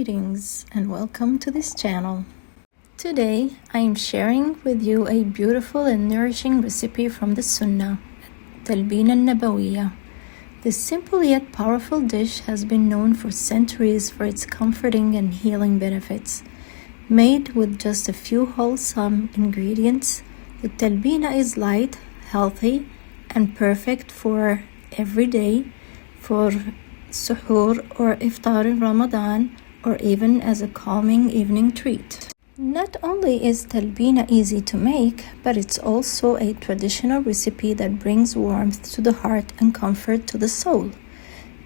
Greetings and welcome to this channel. Today I am sharing with you a beautiful and nourishing recipe from the Sunnah, Talbina An-Nabawiyya. This simple yet powerful dish has been known for centuries for its comforting and healing benefits. Made with just a few wholesome ingredients, the Talbina is light, healthy, and perfect for every day, for Suhoor or Iftar in Ramadan, or even as a calming evening treat. Not only is Talbina easy to make, but it's also a traditional recipe that brings warmth to the heart and comfort to the soul.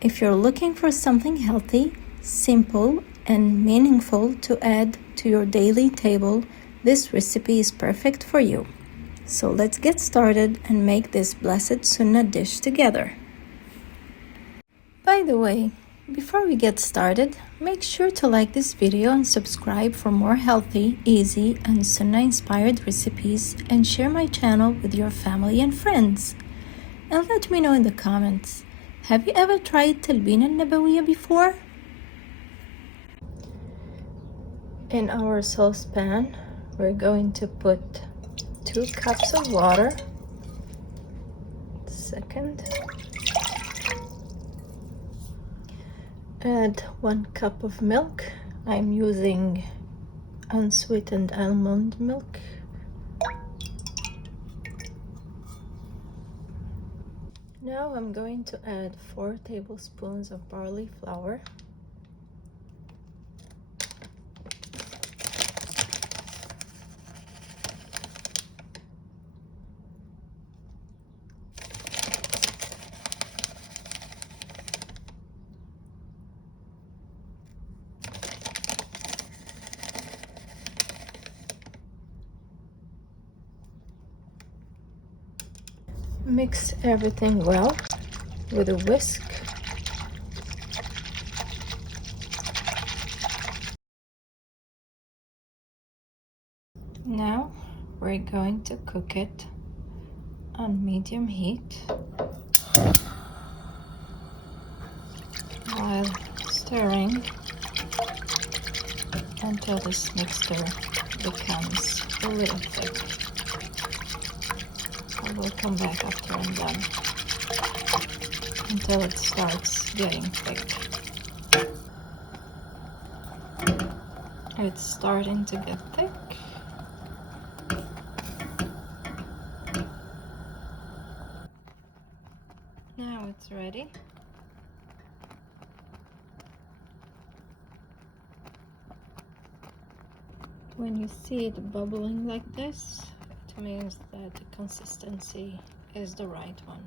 If you're looking for something healthy, simple, and meaningful to add to your daily table, this recipe is perfect for you. So let's get started and make this blessed Sunnah dish together. By the way, before we get started, make sure to like this video and subscribe for more healthy, easy, and Sunnah-inspired recipes, and share my channel with your family and friends. And let me know in the comments, have you ever tried Talbina An-Nabawiyya before? In our saucepan, we're going to put 2 cups of water. Add 1 cup of milk. I'm using unsweetened almond milk. Now I'm going to add 4 tablespoons of barley flour. Mix everything well with a whisk. Now we're going to cook it on medium heat while stirring until this mixture becomes a little thick. I will come back after I'm done until it starts getting thick. It's starting to get thick. Now it's ready. When you see it bubbling like this, it means that the consistency is the right one.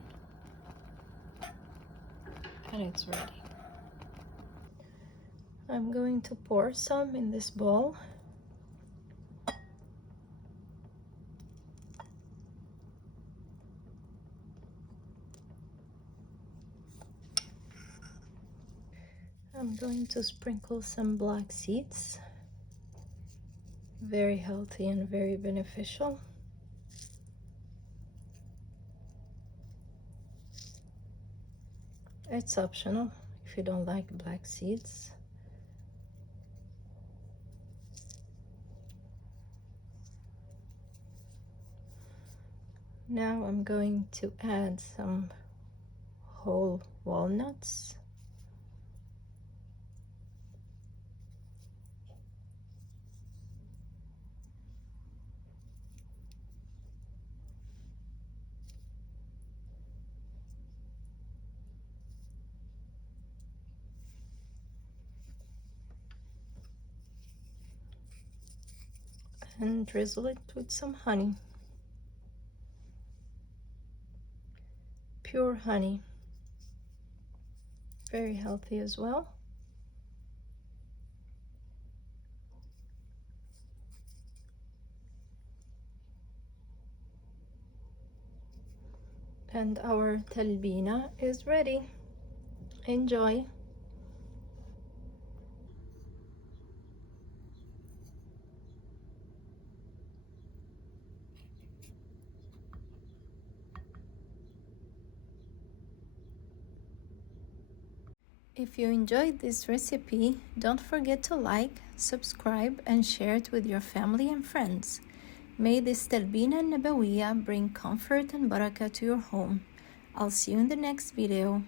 And it's ready. I'm going to pour some in this bowl. I'm going to sprinkle some black seeds. Very healthy and very beneficial. It's optional if you don't like black seeds. Now I'm going to add some whole walnuts. And drizzle it with some honey. Pure honey. Very healthy as well. And our talbina is ready. Enjoy. If you enjoyed this recipe, don't forget to like, subscribe, and share it with your family and friends. May this Talbina An-Nabawiyya bring comfort and barakah to your home. I'll see you in the next video.